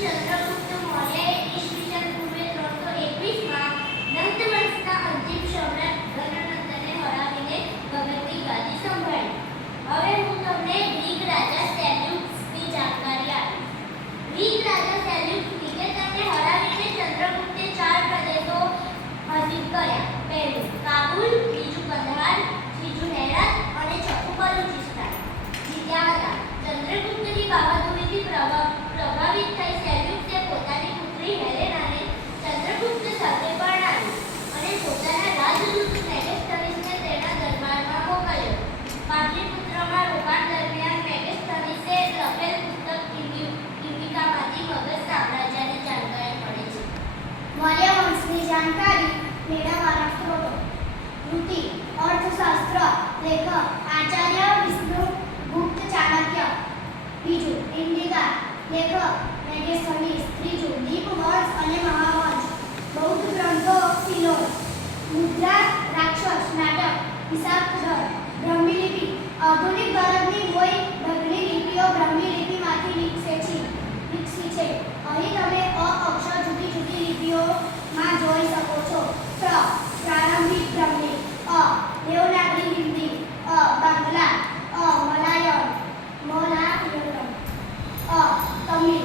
ચંદ્રગુપ્ત મૌર્યએ ઈસવીસન પૂર્વે 321 માં નંદ વંશના અંતિમ સમ્રાટ ગણનંદનને હરાવીને ભગતની ગાદી સંભાળી. હવે હું તમને ગ્રીક રાજા સેલ્યુકસની જાણકારી આપીશ. ગ્રીક રાજા સેલ્યુકસ નિકેતરને હરાવીને ચંદ્રગુપ્તે 4 પ્રદેશો હાસિલ કર્યા. પહેલું કાબુલ, બીજું કંદહાર, ત્રીજું હેરાત અને ચોથું બલુચિસ્તાન જીત્યા હતા. ચંદ્રગુપ્તની બહાદુરીથી પ્રભાવિત થઈ સેલ્યુકસે પોતાની પુત્રી હેલેનાને ચંદ્રગુપ્ત સાથે પરણાવી અને પોતાના રાજદૂત મેગેસ્તનીસને તેના દરબારમાં મોકલ્યો. પાટલીપુત્રમાં રોકાણ દરમિયાન મેગેસ્તનીસે લખેલ પુસ્તક ઇન્ડિકામાંથી મગધ સામ્રાજ્યની જાણકારી મળે છે. મૌર્ય વંશની જાણકારી મેળવવાના સ્ત્રોતો: કૃતિ અર્થશાસ્ત્ર, લેખક આચાર્ય વિષ્ણુગુપ્ત ચાણક્ય. બીજું ઇન્ડિકા, લેખક મેગેસ્તનીસ. ત્રીજું દીપવંશ અને મહાવંશ. બૌદ્ધ ગ્રંથો સિલોન. મુદ્રા, રાક્ષસ, નાટક, હિસાબદર. બ્રહ્મલિપિ આધુનિક ભારતની કોઈ ઢગલી લિપિઓ બ્રહ્મલિપિમાંથી વિકસી છે. અહીં તમે અ અક્ષર જુદી જુદી લિપિઓમાં જોઈ શકો છો. પ્રારંભિક બ્રહ્મી. દેવનાગરી હિન્દી. બાંગ્લા. મલાયલમ. તમિલ.